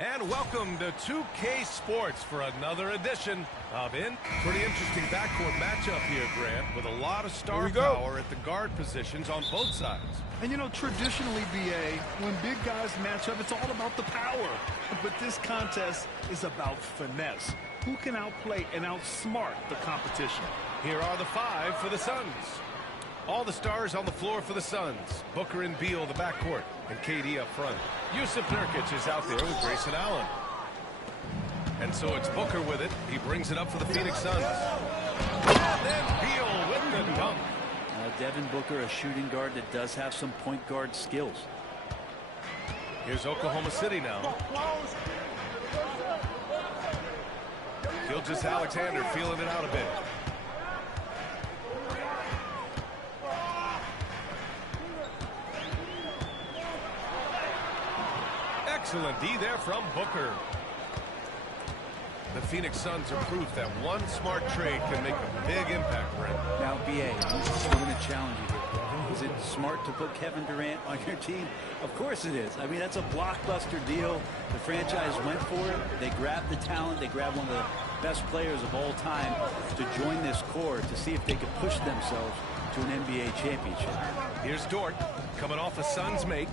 And welcome to 2K Sports for another edition of Pretty interesting backcourt matchup here, Grant, with a lot of star power at the guard positions on both sides. And you know, traditionally, BA, when big guys match up, it's all about the power. But this contest is about finesse. Who can outplay and outsmart the competition? Here are the five for the Suns. All the stars on the floor for the Suns. Booker and Beal, the backcourt, and KD up front. Yusuf Nurkic is out there with Grayson Allen. And so it's Booker with it. He brings it up for the Phoenix Suns. And then Beal with the dunk. Devin Booker, a shooting guard that does have some point guard skills. Here's Oklahoma City now. Gilgeous-Alexander feeling it out a bit. Excellent D there from Booker. The Phoenix Suns are proof that one smart trade can make a big impact, Brent. Now, BA, I'm going to challenge you here. Is it smart to put Kevin Durant on your team? Of course it is. I mean, that's a blockbuster deal. The franchise went for it. They grabbed the talent. They grabbed one of the best players of all time to join this core to see if they could push themselves to an NBA championship. Here's Dort coming off a Suns make.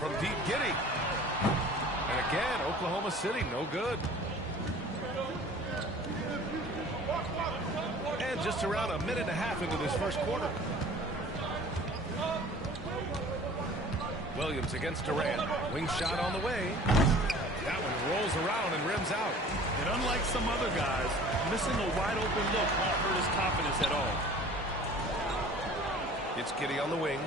From deep, Giddey. And again, Oklahoma City, no good. And just around a minute and a half into this first quarter. Williams against Durant. Wing shot on the way. That one rolls around and rims out. And unlike some other guys, missing a wide open look won't hurt his confidence at all. It's Giddey on the wing.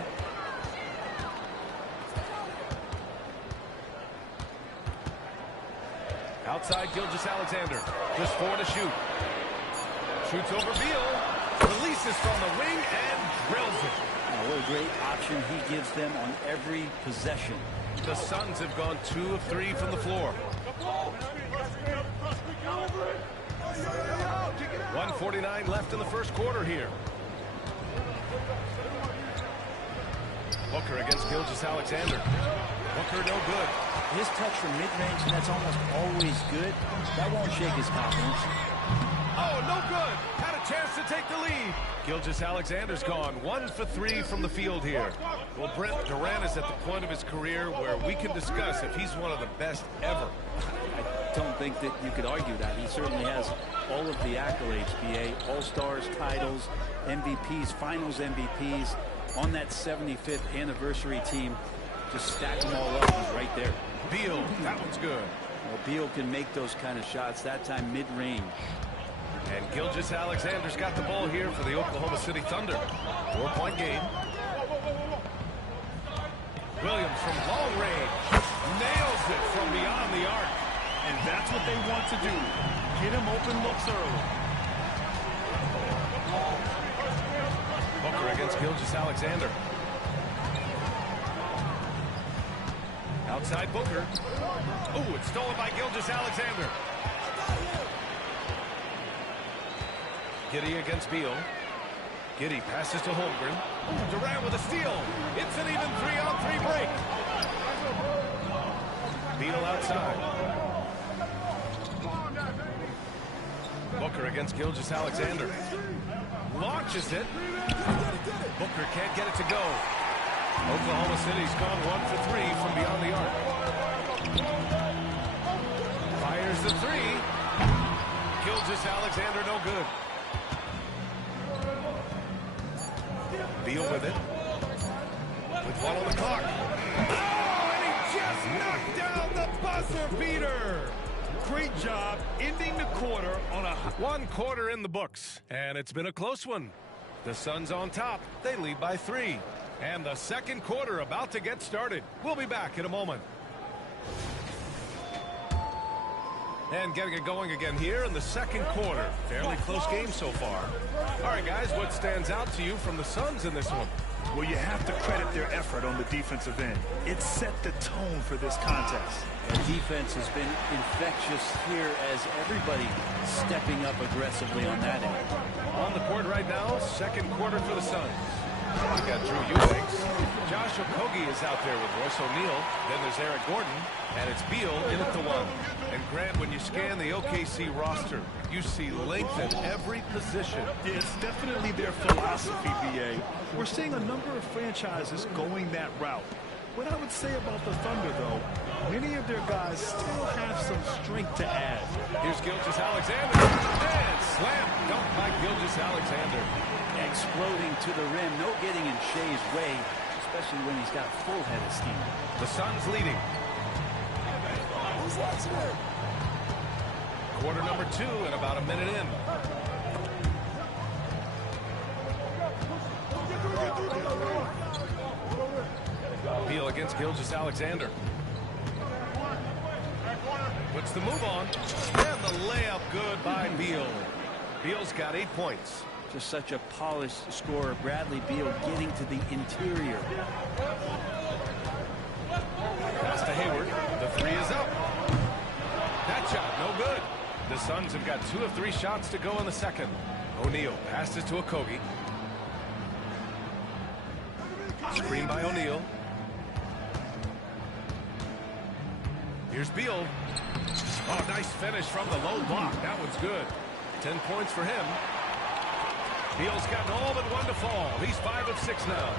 Outside Gilgeous-Alexander. Just four to shoot. Shoots over Beal. Releases from the wing and drills it. Oh, what a great option he gives them on every possession. The Suns have gone 2 of 3 from the floor. 1:49 left in the first quarter here. Booker against Gilgeous-Alexander. Booker no good. His touch from mid-range, that's almost always good. That won't shake his confidence. Oh, no good. Had a chance to take the lead. Gilgeous-Alexander's gone 1 for 3 from the field here. Well, Brent, Durant is at the point of his career where we can discuss if he's one of the best ever. I don't think that you could argue that. He certainly has all of the accolades, BA. All-Stars, titles, MVPs, Finals MVPs. On that 75th anniversary team, just stack them all up. He's right there. Beal, that one's good. Well, Beal can make those kind of shots, that time mid-range. And Gilgeous-Alexander's got the ball here for the Oklahoma City Thunder. 4-point game. Williams from long range. Nails it from beyond the arc. And that's what they want to do. Get him open looks early. Booker against Gilgeous-Alexander. Outside Booker. Oh, it's stolen by Gilgeous-Alexander. Giddey against Beal. Giddey passes to Holmgren. Durant with a steal. It's an even 3-on-3 break. Beal outside. Booker against Gilgeous-Alexander. Launches it. Booker can't get it to go. Oklahoma City's gone 1 for 3 from beyond the arc. Fires the three. Gilgeous-Alexander no good. Beal with it. With 1 on the clock. Oh, and he just knocked down the buzzer beater. Great job ending the quarter on a... 1 quarter in the books, and it's been a close one. The Suns on top. They lead by 3. And the second quarter about to get started. We'll be back in a moment. And getting it going again here in the second quarter. Fairly close game so far. All right, guys, what stands out to you from the Suns in this one? Well, you have to credit their effort on the defensive end. It set the tone for this contest. The defense has been infectious here as everybody stepping up aggressively on that end. On the court right now, second quarter for the Suns. We got Drew Eubanks. Josh Okogie is out there with Royce O'Neal. Then there's Eric Gordon, and it's Beal in at the 1. And Grant, when you scan the OKC roster, you see length at every position. It's definitely their philosophy, BA. We're seeing a number of franchises going that route. What I would say about the Thunder, though, many of their guys still have some strength to add. Here's Gilgeous-Alexander. And slam dunk by Gilgeous-Alexander. Exploding to the rim. No getting in Shea's way, especially when he's got full head of steam. The Suns leading. Quarter number 2 and about a minute in. Beal against Gilgeous-Alexander. Puts the move on. And the layup good by Beal. Beal's got 8 points. Just such a polished scorer. Bradley Beal getting to the interior. Pass to Hayward. The 3 is up. That shot, no good. The Suns have got 2 of 3 shots to go in the second. O'Neal passes to Okogie. Screen by O'Neal. Here's Beal. Oh, nice finish from the low block. That one's good. 10 points for him. Beal's gotten all but 1 to fall. He's 5 of 6 now.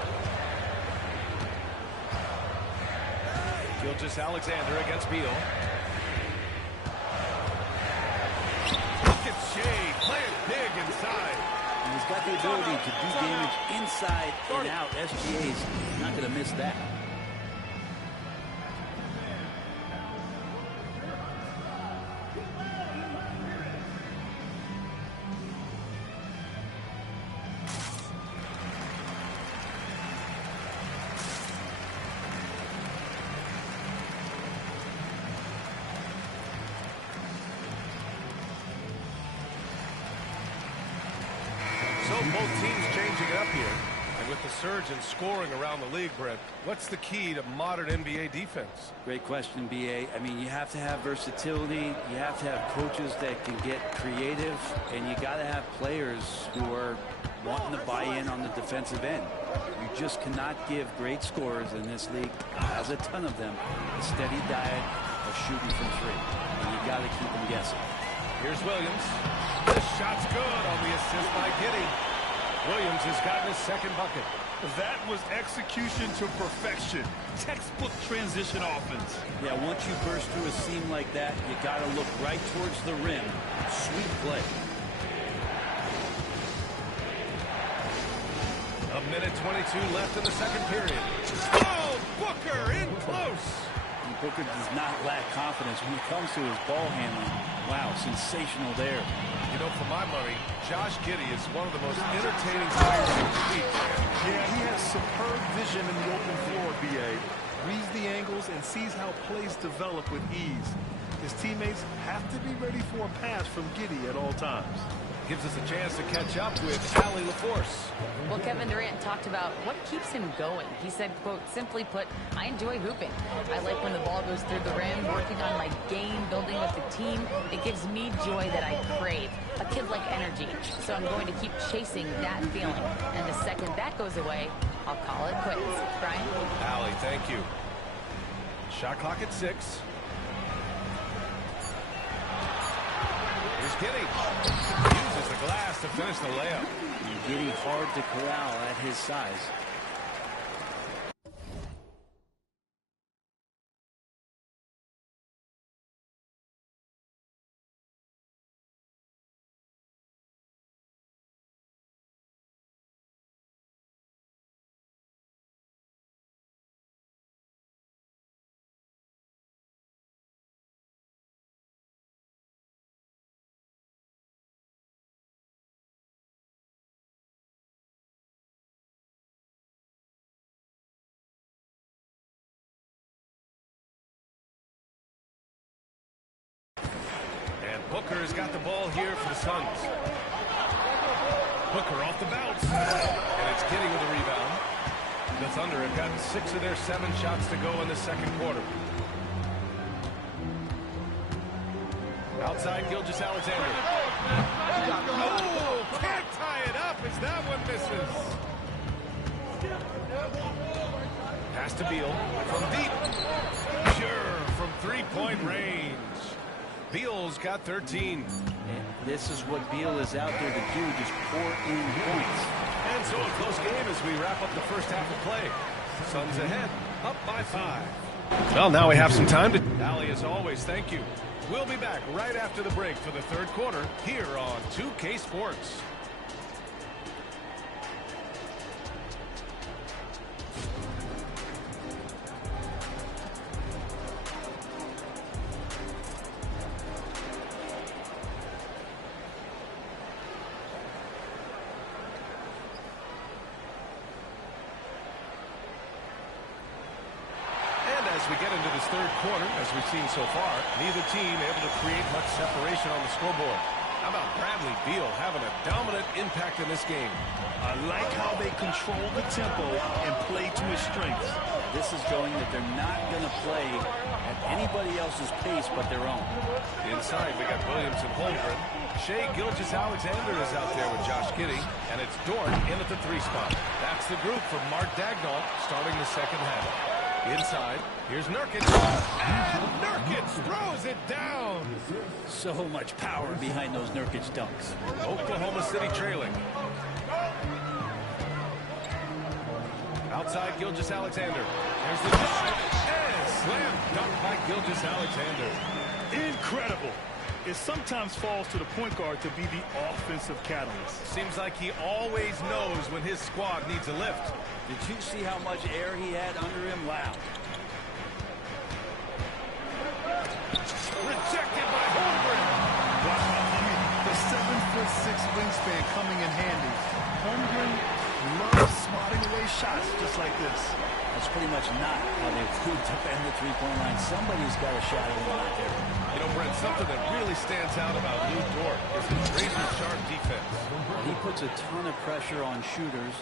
Gilgeous-Alexander against Beal. Look at Shea playing big inside. And he's got the ability to do damage inside and out. SGA's not going to miss that. So both teams changing it up here. And with the surge in scoring around the league, Brent, what's the key to modern NBA defense? Great question, BA. I mean, you have to have versatility. You have to have coaches that can get creative. And you got to have players who are wanting to buy in on the defensive end. You just cannot give great scorers in this league, has a ton of them, a steady diet of shooting from 3. And you got to keep them guessing. Here's Williams. This shot's good on the assist by Giddey. Williams has gotten his second bucket. That was execution to perfection. Textbook transition offense. Yeah, once you burst through a seam like that, you got to look right towards the rim. Sweet play. A minute 22 left in the second period. Oh, Booker in close. And Booker does not lack confidence when it comes to his ball handling. Wow, sensational there. You know, for my money, Josh Giddey is one of the most entertaining players in the league. Yeah, he has superb vision in the open floor, BA. Reads the angles and sees how plays develop with ease. His teammates have to be ready for a pass from Giddey at all times. Gives us a chance to catch up with Allie LaForce. Well, Kevin Durant talked about what keeps him going. He said, quote, simply put, I enjoy hooping. I like when the ball goes through the rim, working on my game, building with the team. It gives me joy that I crave. A kid-like energy. So I'm going to keep chasing that feeling. And the second that goes away, I'll call it quits. Brian? Allie, thank you. Shot clock at 6. Here's Giddey. Uses the glass to finish the layup. Giddey hard to corral at his size. Booker has got the ball here for the Suns. Booker off the bounce. And it's Giddey with the rebound. The Thunder have gotten 6 of their 7 shots to go in the second quarter. Outside Gilgeous-Alexander. Oh, can't tie it up as that one misses. Pass to Beal from deep. Sure, from three-point range. Beal's got 13. And this is what Beal is out there to do, just pour in points. And so a close game as we wrap up the first half of play. Suns ahead, up by 5. Well, now we have some time to... Allie, as always, thank you. We'll be back right after the break for the third quarter here on 2K Sports. As we get into this third quarter, as we've seen so far, neither team able to create much separation on the scoreboard. How about Bradley Beal having a dominant impact in this game? I like how they control the tempo and play to his strengths. This is showing that they're not going to play at anybody else's pace but their own. Inside, we got Williams and Holmgren. Shai Gilgeous-Alexander is out there with Josh Giddey, and it's Dort in at the 3 spot. That's the group from Mark Daigneault starting the second half. Inside, here's Nurkic. And Nurkic throws it down. So much power behind those Nurkic dunks. Oklahoma City trailing. Outside, Gilgeous-Alexander. There's the dunk. And slam dunk by Gilgeous-Alexander. Incredible. It sometimes falls to the point guard to be the offensive catalyst. Seems like he always knows when his squad needs a lift. Did you see how much air he had under him? Wow. Rejected by Holmgren. Wow, I mean, the 7'6" wingspan coming in handy. Holmgren loves swatting away shots just like this. That's pretty much not how they would defend the three-point line. Somebody's got a shot at him out there. You know, Brent, something that really stands out about Lou Dort is his razor-sharp defense. He puts a ton of pressure on shooters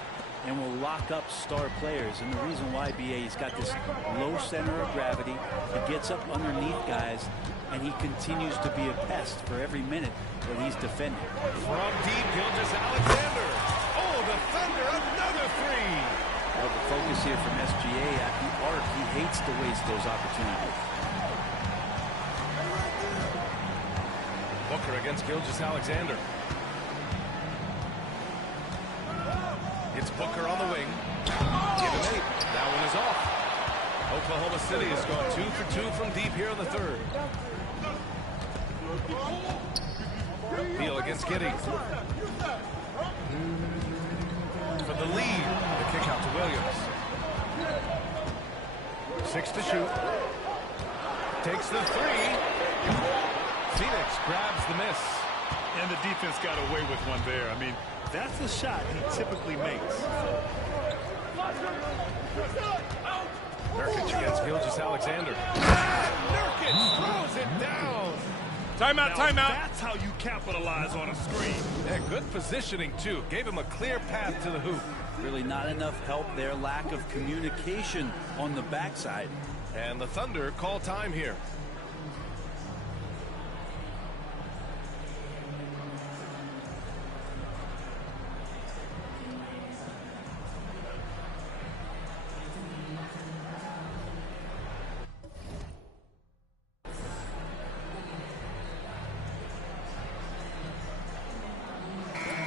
and will lock up star players. And the reason why, BA, he's got this low center of gravity. He gets up underneath guys, and he continues to be a pest for every minute that he's defending. From deep, Gilgeous-Alexander. Oh, the Thunder, another 3. Well, the focus here from SGA at the arc, he hates to waste those opportunities. Booker against Gilgeous-Alexander. It's Booker on the wing. Give him 8. That one is off. Oklahoma City has gone 2 for 2 from deep here in the third. Beal against Giddey. For the lead. The kick out to Williams. 6 to shoot. Takes the 3. Phoenix grabs the miss. And the defense got away with one there. I mean, that's the shot he typically makes. Nurkic against Gilgeous-Alexander. Nurkic throws it down. Timeout, timeout. That's how you capitalize on a screen. Yeah, good positioning, too. Gave him a clear path to the hoop. Really not enough help there. Lack of communication on the backside. And the Thunder call time here.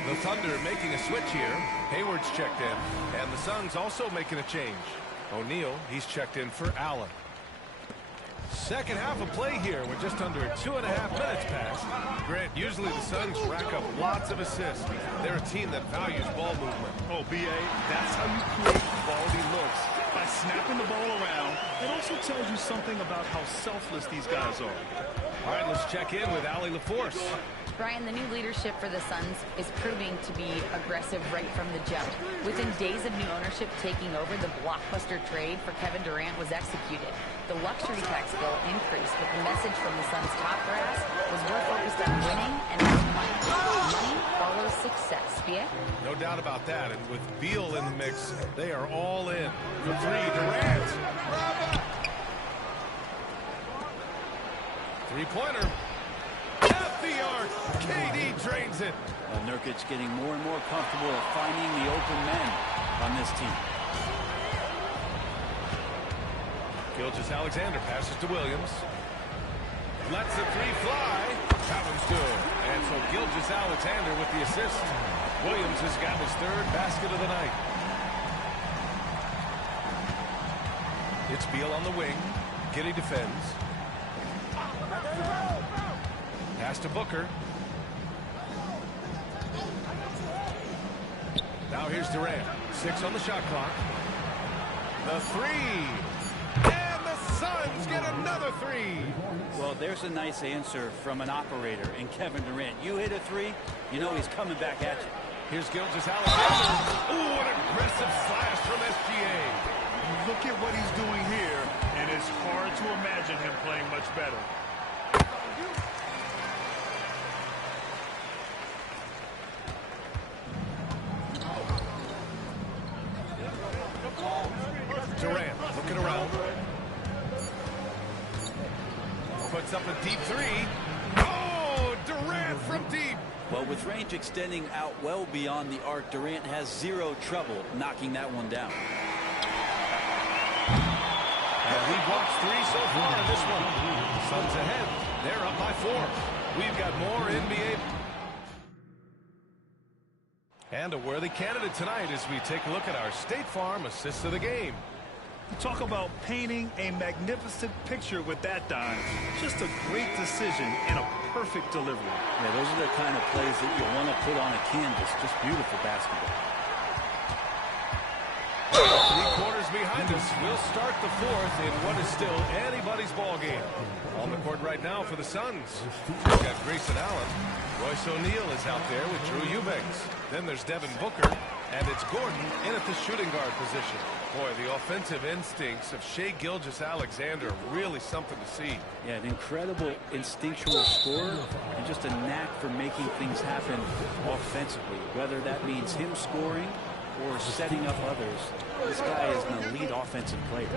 The Thunder making a switch here. Hayward's checked in. And the Suns also making a change. O'Neal, he's checked in for Allen. Second half of play here with just under 2.5 minutes passed. Grant, usually the Suns rack up lots of assists. They're a team that values ball movement. Oh, BA, that's how you create quality looks. By snapping the ball around, it also tells you something about how selfless these guys are. All right, let's check in with Allie LaForce. Brian, the new leadership for the Suns is proving to be aggressive right from the jump. Within days of new ownership taking over, the blockbuster trade for Kevin Durant was executed. The luxury tax bill increased, but the message from the Suns' top brass was we're focused on winning and making money. Money follows success. Yeah? No doubt about that. And with Beal in the mix, they are all in. For 3, Durant. Three-pointer. At the arc. KD drains it. Nurkic getting more and more comfortable at finding the open men on this team. Gilgeous-Alexander passes to Williams. Lets the three fly. That one's good. And so Gilgeous-Alexander with the assist. Williams has got his third basket of the night. It's Beal on the wing. Giddey defends. Pass to Booker. Now here's Durant. 6 on the shot clock. The three. And the Suns get another three. Well, there's a nice answer from an operator in Kevin Durant. You hit a three, you know he's coming back at you. Here's Gilgeous-Alexander. Ooh, an aggressive slash from SGA. Look at what he's doing here, and it's hard to imagine him playing much better. Durant looking around. Puts up a deep three. Oh, Durant from deep. Well, with range extending out well beyond the arc, Durant has zero trouble knocking that one down. And he blocks three so far in this one. Suns ahead. They're up by 4. We've got more NBA. And a worthy candidate tonight as we take a look at our State Farm assists of the game. Talk about painting a magnificent picture with that dive. Just a great decision and a perfect delivery. Yeah, those are the kind of plays that you want to put on a canvas. Just beautiful basketball. 3 quarters behind us. We'll start the 4th in what is still anybody's ball game. On the court right now for the Suns. We've got Grayson Allen. Royce O'Neal is out there with Drew Eubanks. Then there's Devin Booker. And it's Gordon in at the shooting guard position. Boy, the offensive instincts of Shai Gilgeous-Alexander are really something to see. Yeah, an incredible instinctual scorer and just a knack for making things happen offensively. Whether that means him scoring or setting up others, this guy is an elite offensive player.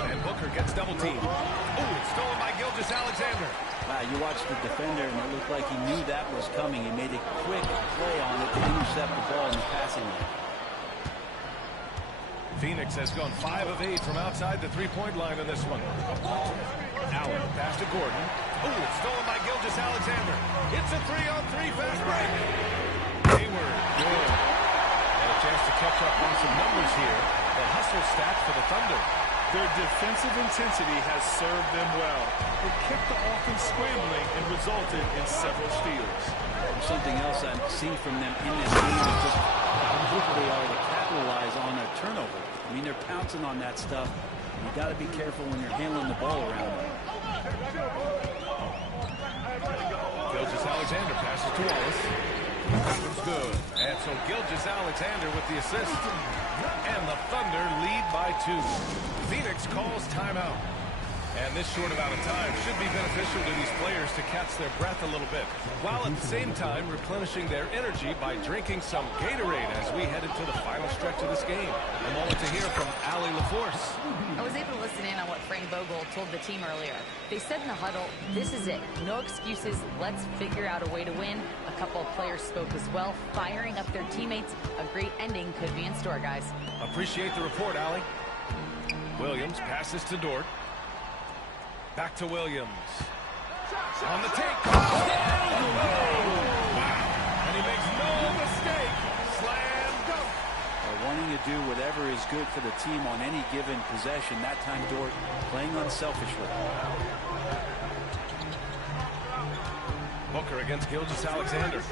And Booker gets double teamed. Oh, it's stolen by Gilgeous-Alexander. Wow, you watched the defender and it looked like he knew that was coming. He made a quick play on it to intercept the ball in the passing lane. Phoenix has gone 5 of 8 from outside the three-point line in this one. Allen pass to Gordon. Oh, it's stolen by Gilgeous-Alexander. It's a 3-on-3 fast break. Hayward, good. And a chance to catch up on some numbers here. The hustle stat for the Thunder. Their defensive intensity has served them well. It kept the offense scrambling and resulted in several steals. Something else I've seen from them in this game is just how quick they are to capitalize on a turnover. I mean, they're pouncing on that stuff. You got to be careful when you're handling the ball around them. Gilgeous-Alexander passes to Wallace. That one's good. And so Gilgeous-Alexander with the assist. And the Thunder lead by 2. Phoenix calls timeout. And this short amount of time should be beneficial to these players to catch their breath a little bit, while at the same time replenishing their energy by drinking some Gatorade as we head into the final stretch of this game. A moment to hear from Allie LaForce. I was able to listen in on what Frank Vogel told the team earlier. They said in the huddle, this is it. No excuses. Let's figure out a way to win. A couple of players spoke as well, firing up their teammates. A great ending could be in store, guys. Appreciate the report, Allie. Williams passes to Dort. Back to Williams. On the take. Wow. And he makes no mistake. Slam dunk. Wanting to do whatever is good for the team on any given possession. That time Dort playing unselfishly. Booker against Gilgeous-Alexander.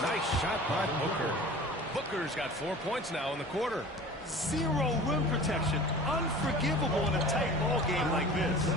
Nice shot by Booker. Booker's got 4 points now in the quarter. Zero rim protection. Unforgivable in a tight ball game like this.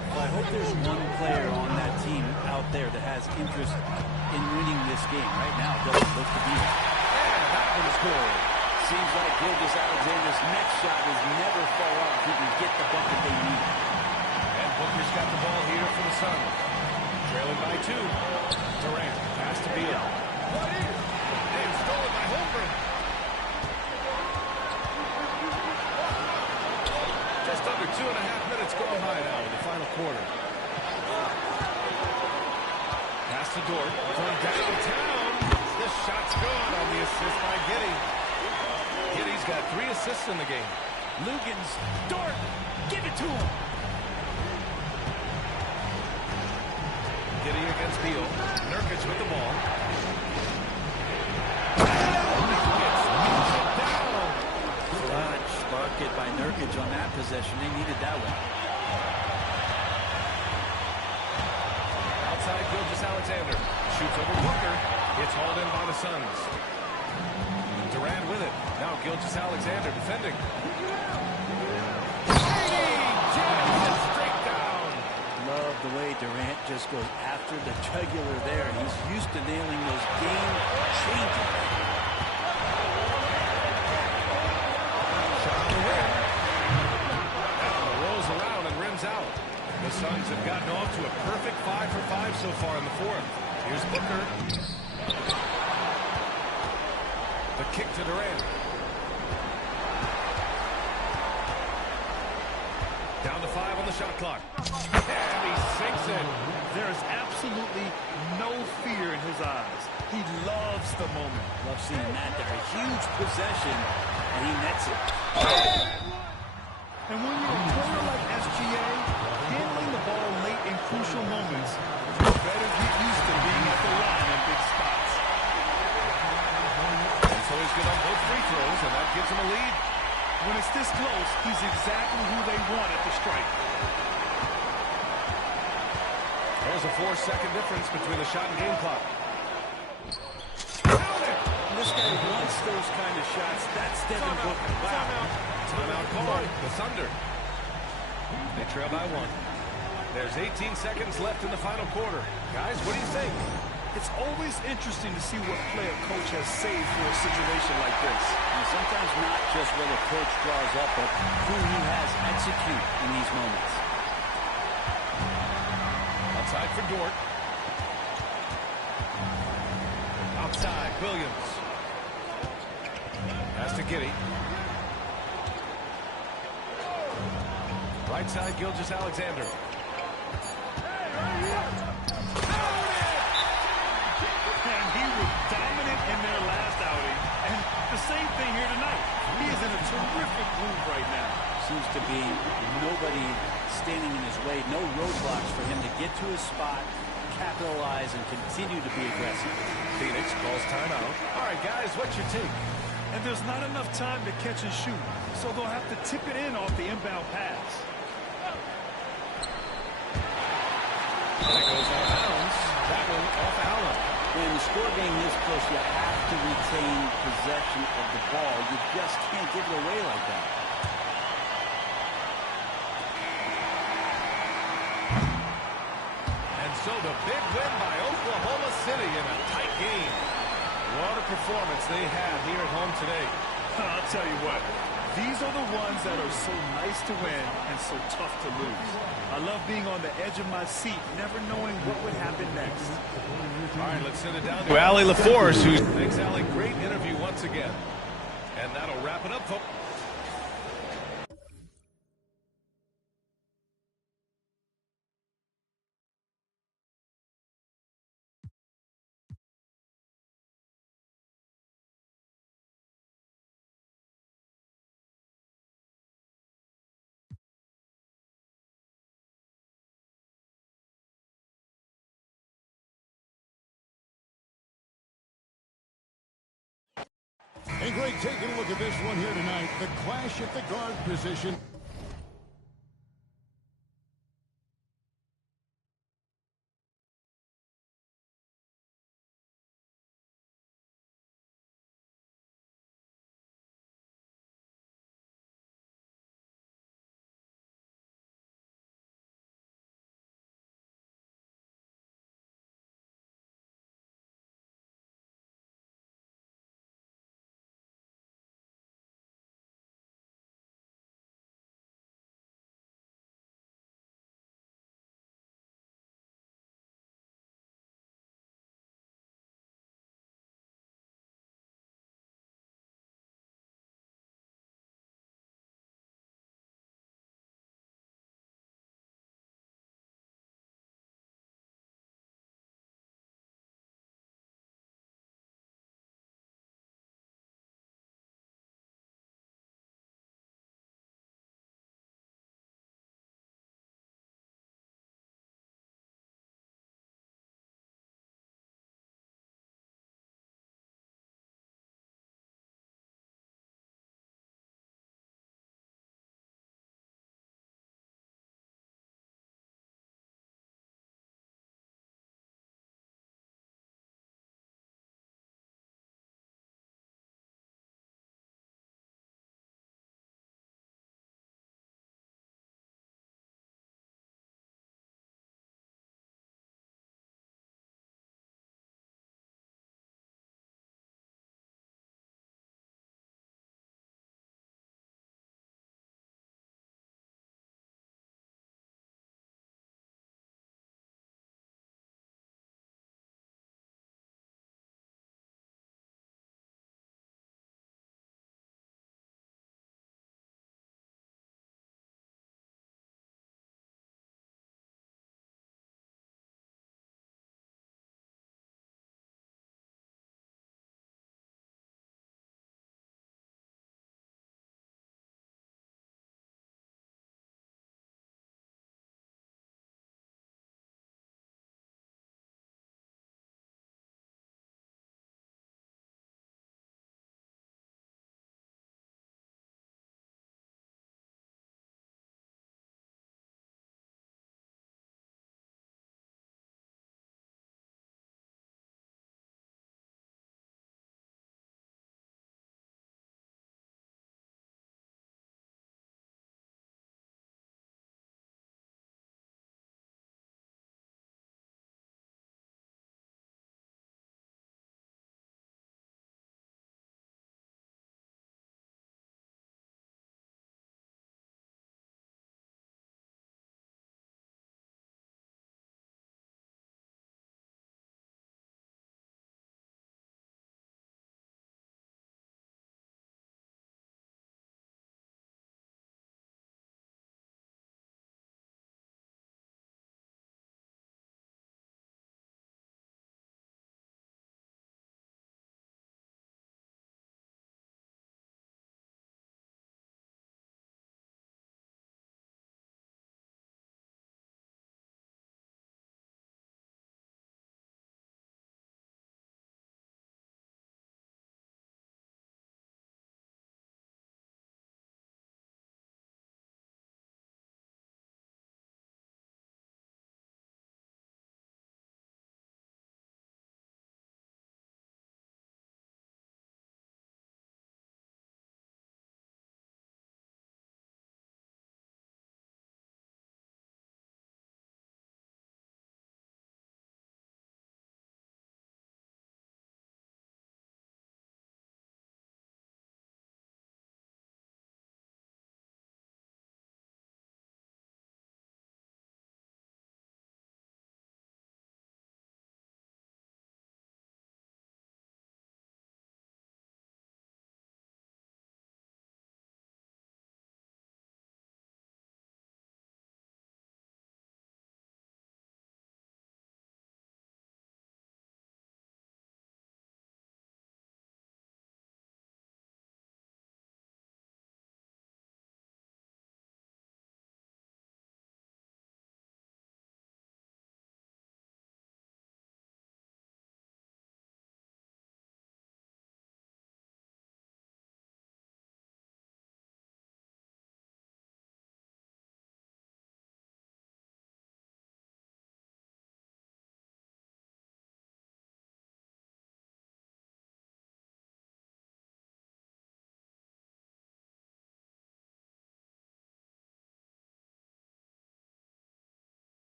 I hope there's one player on that team out there that has interest in winning this game. Right now, it doesn't look to be it. And that one's good. Seems like Gilgeous-Alexander's next shot is never far off if he can get the bucket they need. And Booker's got the ball here for the Suns. Trailing by 2. Durant, pass to Beal. And stolen by Holmgren. Just under 2.5 minutes gone by now in the final quarter. Pass to Dort from downtown. This shot's gone on the assist by Giddey. Giddey's got 3 assists in the game. Lugans, Dort, give it to him. Giddey against Beal. Nurkic with the ball. Clutch bucket by Nurkic on that possession. They needed that one. Outside Gilgeous-Alexander. Shoots over Booker. It's hauled in by the Suns. Durant with it. Now Gilgeous-Alexander defending. Straight down. Love the way Durant just goes after the jugular there. He's used to nailing those game-changing. Shot on the rim. That one rolls around and rims out. The Suns have gotten off to a perfect 5 for 5 so far in the fourth. Here's Booker. The kick to Durant. Down to 5 on the shot clock. And he sinks it. There is absolutely no fear in his eyes. He loves the moment. Love seeing that there. A huge possession, and he nets it. And when you're a player like SGA, handling the ball late in crucial moments, you better get used to being at the line in big spots. And so he's good on both free throws, and that gives him a lead. When it's this close, he's exactly who they want at the strike. There's a 4-second difference between the shot and game clock. This guy wants those kind of shots. That's Devin Booker. Wow. Timeout called. The Thunder. They trail by 1. There's 18 seconds left in the final quarter. Guys, what do you think? It's always interesting to see what play a coach has saved for a situation like this. And sometimes not just what a coach draws up, but who he has execute in these moments. Outside for Dort. Outside, Williams. Pass to Giddey. Right side, Gilgeous-Alexander. And he was dominant in their last outing. And the same thing here tonight. He is in a terrific groove right now. Seems to be nobody standing in his way. No roadblocks for him to get to his spot, capitalize, and continue to be aggressive. Phoenix calls timeout. All right, guys, what's your take? And there's not enough time to catch and shoot. So they'll have to tip it in off the inbound pass. And it goes out of bounds. That one off Allen. When the score being this close, you have to retain possession of the ball. You just can't give it away like that. And so the big win by Oklahoma City in a tight game. What a performance they had here at home today. I'll tell you what. These are the ones that are so nice to win and so tough to lose. I love being on the edge of my seat, never knowing what would happen next. All right, let's send it down to Allie LaForce. Thanks, Allie. Great interview once again. And that'll wrap it up, folks. Hey, Greg, taking a look at this one here tonight. The clash at the guard position.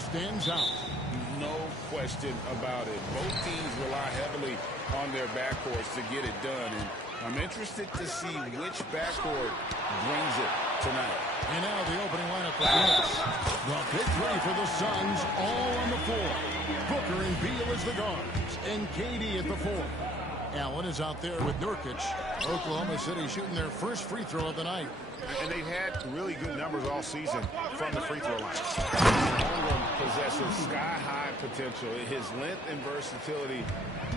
stands out. No question about it. Both teams rely heavily on their backcourts to get it done, and I'm interested to see which backcourt brings it tonight. And now the opening lineup for Phoenix. The big three for the Suns, all on the floor. Booker and Beal as the guards, and KD at the four. Allen is out there with Nurkic. Oklahoma City shooting their first free throw of the night. And they've had really good numbers all season from the free throw line. Ingram possesses sky-high potential. His length and versatility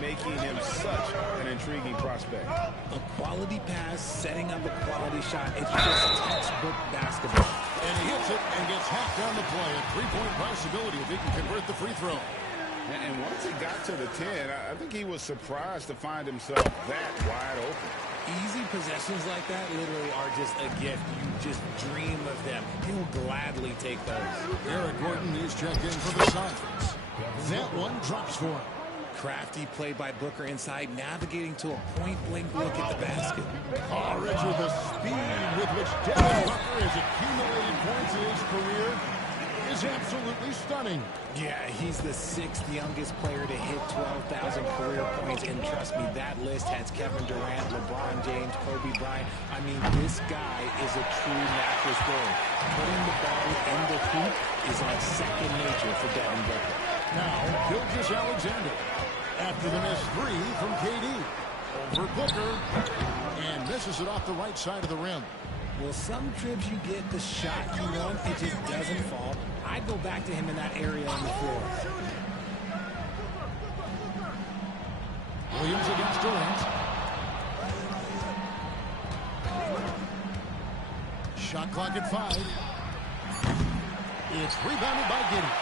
making him such an intriguing prospect. A quality pass, setting up a quality shot. It's just textbook basketball. And he hits it and gets hacked on the play. A three-point possibility if he can convert the free throw. And once he got to the 10, I think he was surprised to find himself that wide open. Easy possessions like that literally are just a gift. You just dream of them. He'll gladly take those. Eric Gordon is checked in for the Suns. That one drops for him. Crafty play by Booker inside, navigating to a point-blank look at the basket. Oh, Richard, the speed with which Devin Booker has accumulated points in his career is absolutely stunning. Yeah, he's the 6th youngest player to hit 12,000 career points, and trust me, that list has Kevin Durant, LeBron James, Kobe Bryant. I mean, this guy is a true natural scorer. Putting the ball in the hoop is like second nature for Devin Booker. Now, Gilgeous-Alexander after the missed three from KD. Over Booker, and misses it off the right side of the rim. Well, some trips you get the shot you want, it just doesn't fall. I'd go back to him in that area on the floor. Williams against Durant. Shot clock at 5. It's rebounded by Giddey.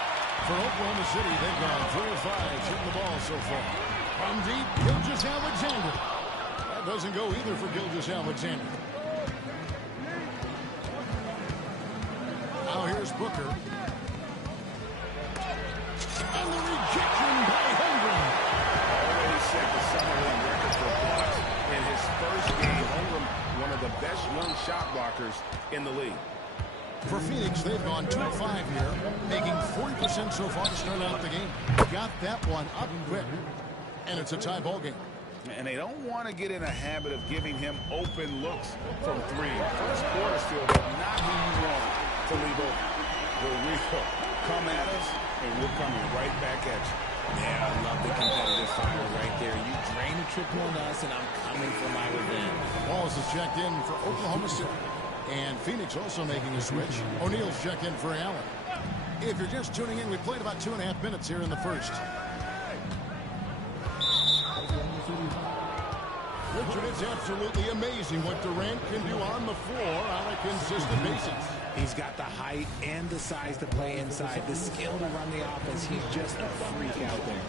For Oklahoma City, they've gone 4 of 5 shooting the ball so far. From deep, Gilgeous-Alexander. That doesn't go either for Gilgeous-Alexander. Now here's Booker. And the rejection by Holmgren. Already set the summer league record for blocks in his first game. Holmgren, one of the best young shot blockers in the league. For Phoenix, they've gone 2 of 5 here, making 40% so far to start out the game. Got that one up quick, and it's a tie ball game. And they don't want to get in a habit of giving him open looks from 3. First quarter still, but not who you want to leave open. The real come at us, and we're coming right back at you. Yeah, I love the competitive fire right there. You drain a triple on us, and I'm coming for my revenge. Wallace is checked in for Oklahoma City. And Phoenix also making a switch. O'Neal's checked in for Allen. If you're just tuning in, we played about 2.5 minutes here in the first. Richard, it's absolutely amazing what Durant can do on the floor on a consistent basis. He's got the height and the size to play inside, the skill to run the offense. He's just a freak out there.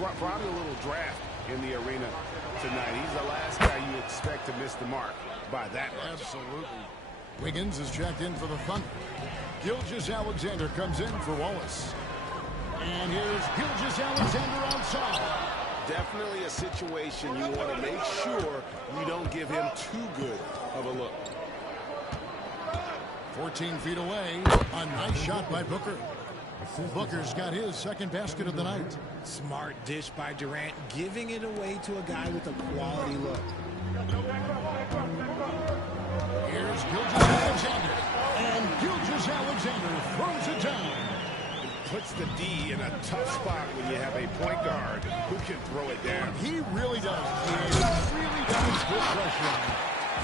Well, probably a little draft in the arena tonight. He's the last guy you expect to miss the mark by that much. Absolutely. Wiggins is checked in for the Thunder. Gilgeous-Alexander comes in for Wallace. And here's Gilgeous-Alexander outside. Definitely a situation you want to make sure you don't give him too good of a look. 14 feet away. A nice shot by Booker. Booker's got his second basket of the night. Smart dish by Durant, giving it away to a guy with a quality look. Here's Gilgeous-Alexander. And Gilgeous-Alexander throws it down. Puts the D in a tough spot when you have a point guard who can throw it down. He really does. He really does put pressure on.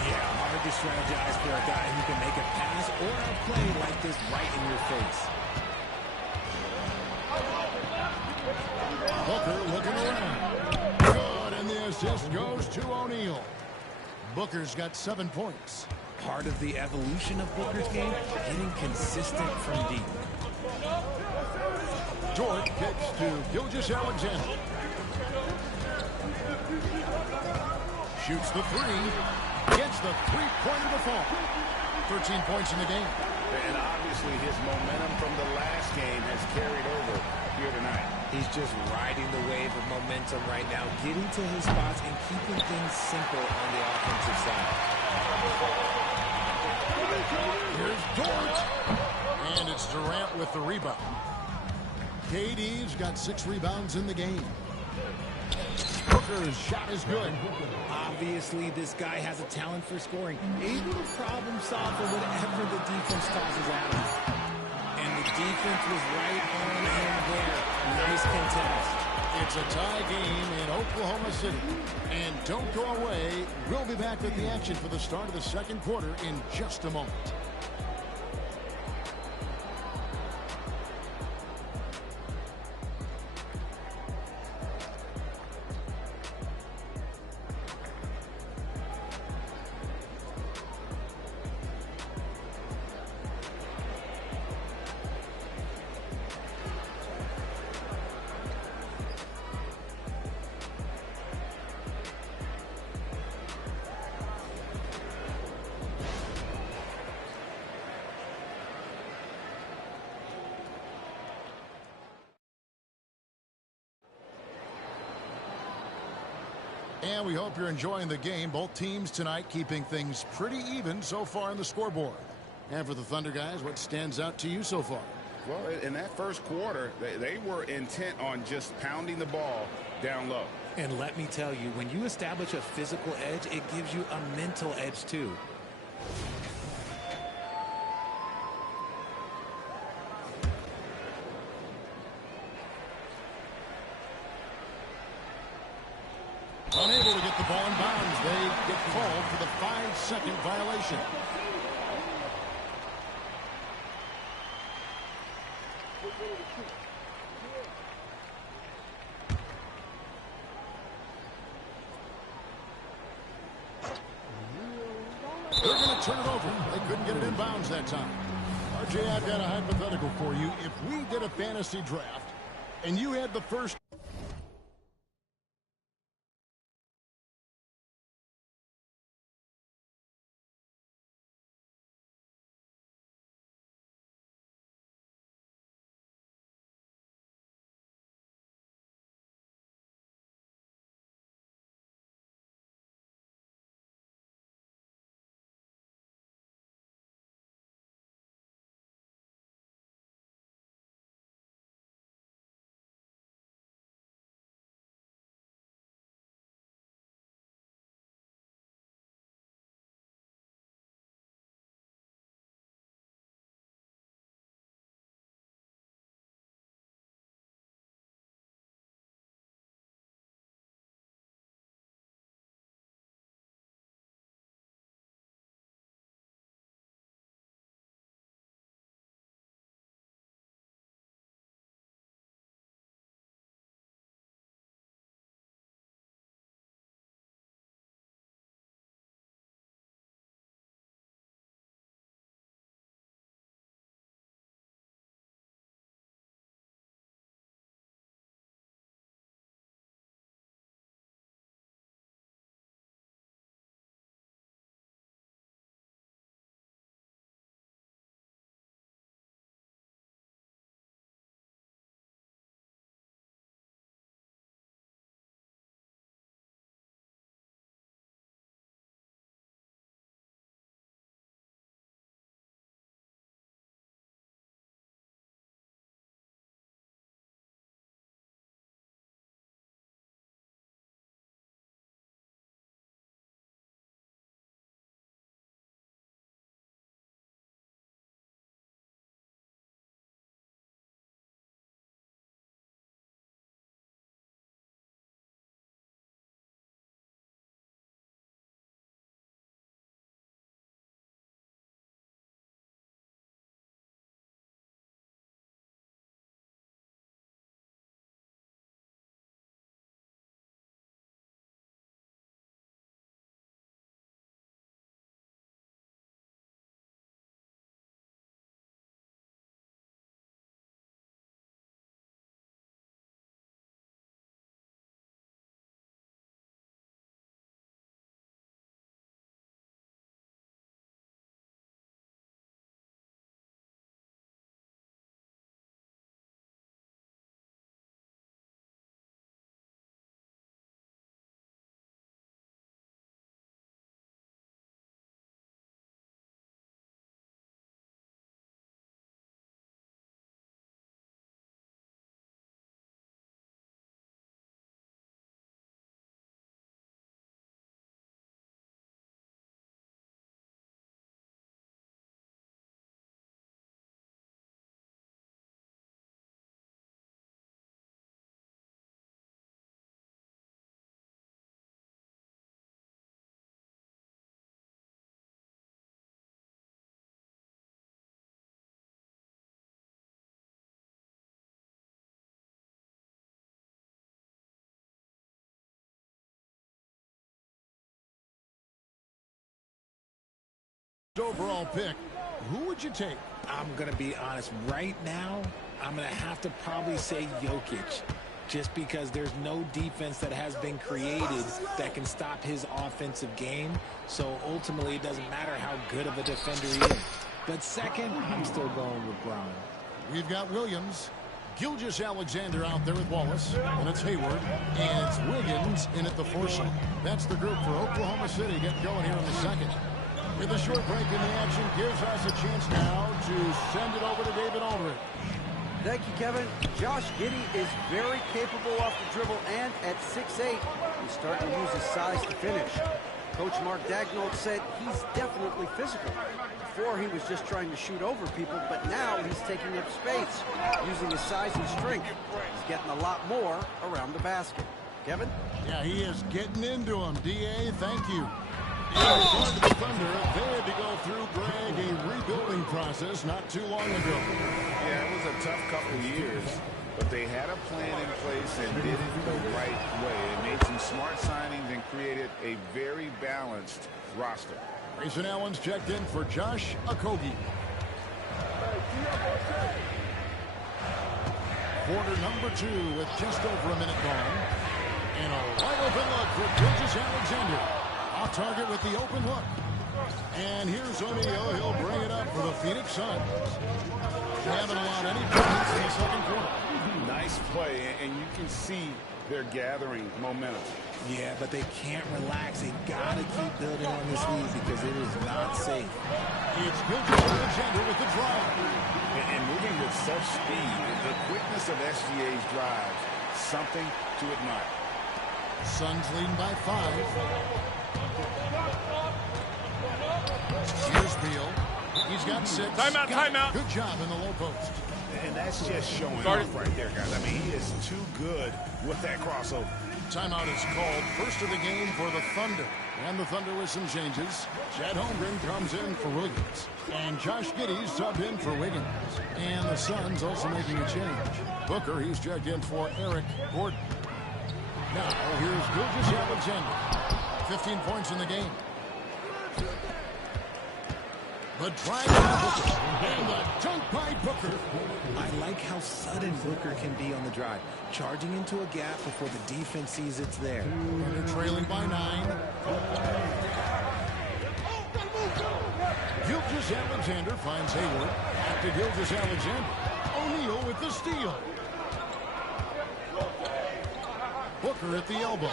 Yeah, hard to strategize for a guy who can make a pass or a play like this right in your face. Booker looking around. Good, and the assist goes to O'Neal. Booker's got 7 points. Part of the evolution of Booker's game, getting consistent from deep. Dort kicks to Gilgeous-Alexander. Shoots the 3. Gets the three-pointer to fall. 13 points in the game. And obviously his momentum from the last game has carried over here tonight. He's just riding the wave of momentum right now, getting to his spots and keeping things simple on the offensive side. Here's Dort. And it's Durant with the rebound. KD's got 6 rebounds in the game. Booker's shot is good. Obviously, this guy has a talent for scoring. Able to problem solve for whatever the defense tosses at him. And the defense was right on him there. Nice contest. It's a tie game in Oklahoma City. And don't go away. We'll be back with the action for the start of the second quarter in just a moment. And we hope you're enjoying the game. Both teams tonight keeping things pretty even so far in the scoreboard. And for the Thunder guys, what stands out to you so far? Well, in that first quarter, they were intent on just pounding the ball down low. And let me tell you, when you establish a physical edge, it gives you a mental edge too. Unable to get the ball in bounds. They get called for the 5-second violation. They're going to turn it over. They couldn't get it in bounds that time. RJ, I've got a hypothetical for you. If we did a fantasy draft and you had the first Overall pick, who would you take? I'm going to be honest. Right now, I'm going to have to probably say Jokic. Just because there's no defense that has been created that can stop his offensive game. So ultimately, it doesn't matter how good of a defender he is. But second, I'm still going with Brown. We've got Williams, Gilgeous-Alexander out there with Wallace, and it's Hayward, and it's Wiggins in at the foursome. That's the group for Oklahoma City getting going here in the second. With a short break in the action, gives us a chance now to send it over to David Aldridge. Thank you, Kevin. Josh Giddey is very capable off the dribble, and at 6'8", he's starting to use his size to finish. Coach Mark Daigneault said he's definitely physical. Before, he was just trying to shoot over people, but now he's taking up space, using his size and strength. He's getting a lot more around the basket. Kevin? Yeah, he is getting into him. D.A., thank you. In regard to the Thunder, they had to go through, Greg, a rebuilding process not too long ago. Yeah, it was a tough couple years, but they had a plan in place and did it the right way. It made some smart signings and created a very balanced roster. Grayson Allen's checked in for Josh Okogie. Quarter number 2 with just over a minute gone. And a wide open look for Gilgeous-Alexander. Off target with the open look. And here's O'Neal. He'll bring it up for the Phoenix Suns. They haven't allowed any points in the second quarter. Nice play, and you can see they're gathering momentum. Yeah, but they can't relax. They got to keep building on this lead because it is not safe. It's Gilgeous-Alexander with the drive. And moving with such speed, the quickness of SGA's drive, something to admire. Suns leading by 5. Here's Beal. He's got 6. Timeout. Good job in the low post. And that's just showing off right there, guys. I mean, he is too good with that crossover. Timeout is called. First of the game for the Thunder. And the Thunder with some changes. Chet Holmgren comes in for Williams. And Josh Giddey's subbed in for Wiggins. And the Suns also making a change. Booker, he's checked in for Eric Gordon. Now, here's Gilgeous-Alexander. 15 points in the game. The drive by Booker. And the dunk by Booker. I like how sudden Booker can be on the drive. Charging into a gap before the defense sees it's there. And they're trailing by 9. Gilgeous-Alexander finds Hayward. Back to Gilgeous-Alexander. O'Neal with the steal. Booker at the elbow.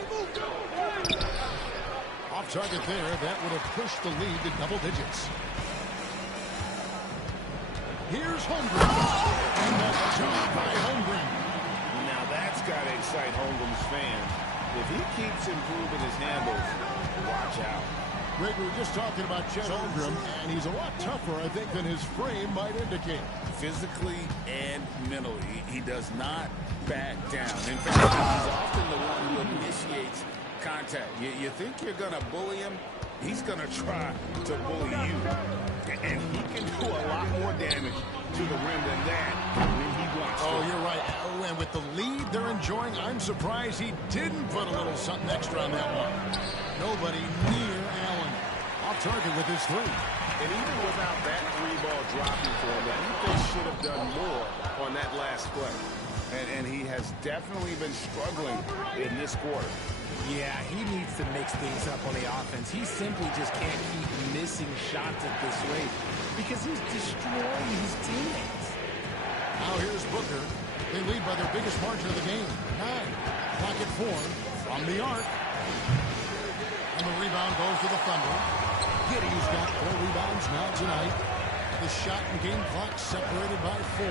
Off target there. That would have pushed the lead to double digits. Here's Holmgren. And the shot by Holmgren. Now that's got to excite Holmgren's fans. If he keeps improving his handles, watch out. Greg, we were just talking about Chet Holmgren, and he's a lot tougher, I think, than his frame might indicate. Physically and mentally, he does not back down. In fact, he's often the one who initiates contact. You think you're going to bully him? He's going to try to bully you. And he can do a lot more damage to the rim than that when he wants to. Oh, you're right. Oh, and with the lead they're enjoying, I'm surprised he didn't put a little something extra on that one. Nobody near Allen. Off target with his 3. And even without that 3-ball dropping for him, I think they should have done more on that last play. And he has definitely been struggling in this quarter. Yeah, he needs to mix things up on the offense. He simply just can't keep missing shots at this rate because he's destroying his teammates. Now here's Booker. They lead by their biggest margin of the game, 9. Clock at 4 from the arc. And the rebound goes to the Thunder. Giddey's got 4 rebounds now tonight. The shot and game clock separated by 4.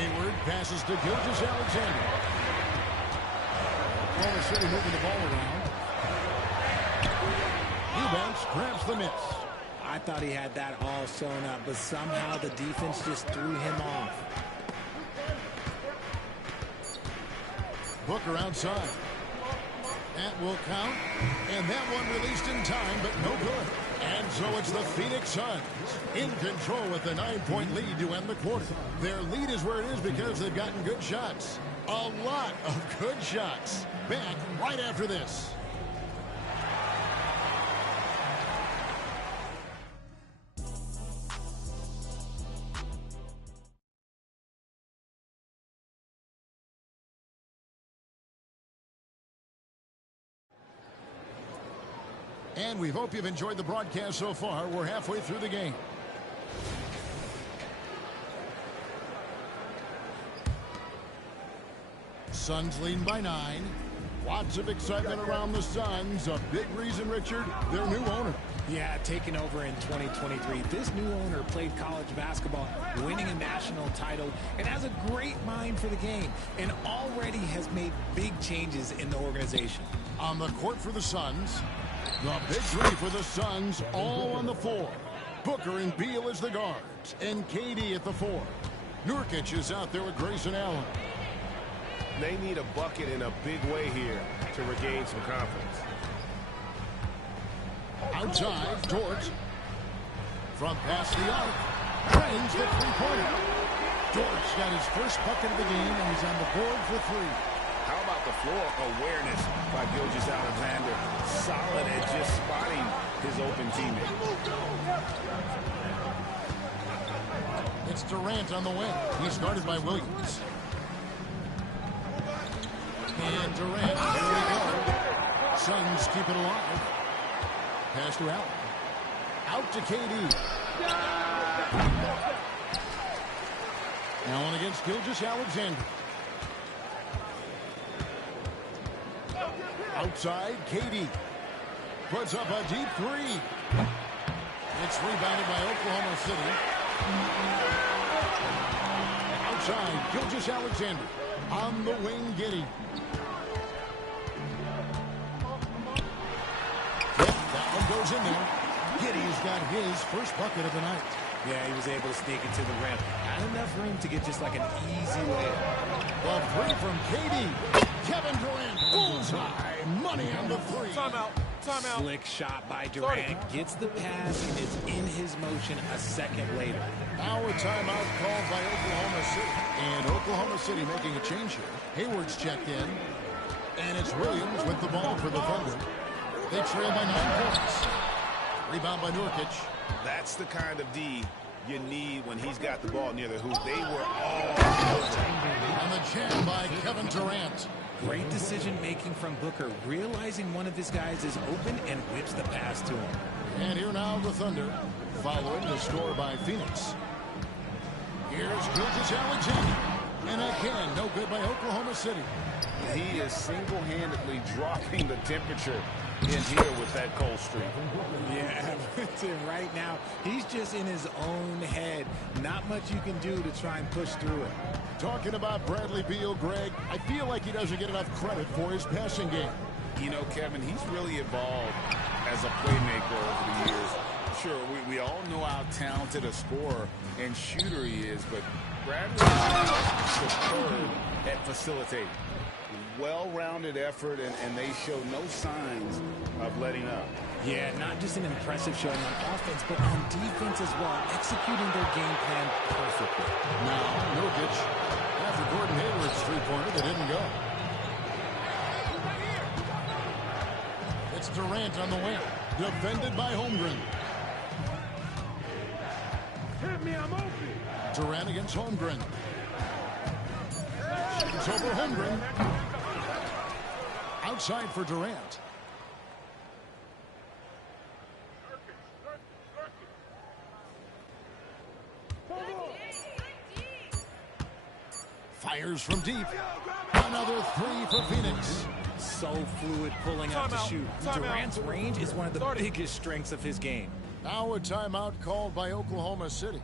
Hayward passes to Gilgeous-Alexander. Oklahoma City moving the ball around. Eubanks grabs the miss. I thought he had that all sewn up, but somehow the defense just threw him off. Booker outside. That will count. And that one released in time, but no good. And so it's the Phoenix Suns in control with a 9-point lead to end the quarter. Their lead is where it is because they've gotten good shots. A lot of good shots. Back right after this. And we hope you've enjoyed the broadcast so far. We're halfway through the game. Suns leading by 9. Lots of excitement around the Suns. A big reason, Richard, their new owner. Yeah, taking over in 2023. This new owner played college basketball, winning a national title, and has a great mind for the game, and already has made big changes in the organization. On the court for the Suns, the big three for the Suns, all on the floor. Booker and Beal as the guards, and KD at the 4. Nurkic is out there with Grayson Allen. They need a bucket in a big way here to regain some confidence. Outside, Dort. From past the arc. Drains the three-pointer. Dort's got his first bucket of the game, and he's on the board for 3. How about the floor awareness by Gilgeous-Alexander? Solid at just spotting his open teammate. It's Durant on the wing. He's guarded by Williams. And Durant, here we go. Suns keep it alive. Pass to Allen. Out to KD. Allen against Gilgeous-Alexander. Outside, KD. Puts up a deep 3. It's rebounded by Oklahoma City. Outside, Gilgeous-Alexander. On the wing, Giddey. Goes in there. Giddey's got his first bucket of the night. Yeah, he was able to sneak it to the rim. Not enough room to get just like an easy layup. The 3 from KD. Kevin Durant. Bullseye. Money on the 3. Timeout. Timeout. Slick shot by Durant. Gets the pass and is in his motion a second later. Now a timeout called by Oklahoma City. And Oklahoma City making a change here. Hayward's checked in. And it's Williams with the ball for the Thunder. They trail by 9 points. Rebound by Nurkic. That's the kind of D you need when he's got the ball near the hoop. They were all on the jam by Kevin Durant. Great decision-making from Booker, realizing one of his guys is open and whips the pass to him. And here now the Thunder, following the score by Phoenix. Here's Gilgeous-Alexander. And again, no good by Oklahoma City. He is single-handedly dropping the temperature in here with that cold streak. Yeah, right now, he's just in his own head. Not much you can do to try and push through it. Talking about Bradley Beal, Greg, I feel like he doesn't get enough credit for his passing game. You know, Kevin, he's really evolved as a playmaker over the years. Sure, we all know how talented a scorer and shooter he is, but Bradley is superb at facilitating. Well-rounded effort, and they show no signs of letting up. Yeah, not just an impressive showing on offense, but on defense as well, executing their game plan perfectly. Now, Nurkic, after Gordon Hayward's three-pointer that didn't go. It's Durant on the wing, defended by Holmgren. Hit me, I'm open. Durant against Holmgren. Shoots over Holmgren. Outside for Durant. Fires from deep. Another 3 for Phoenix. So fluid pulling out to shoot. Durant's range is one of the biggest strengths of his game. Now a timeout called by Oklahoma City.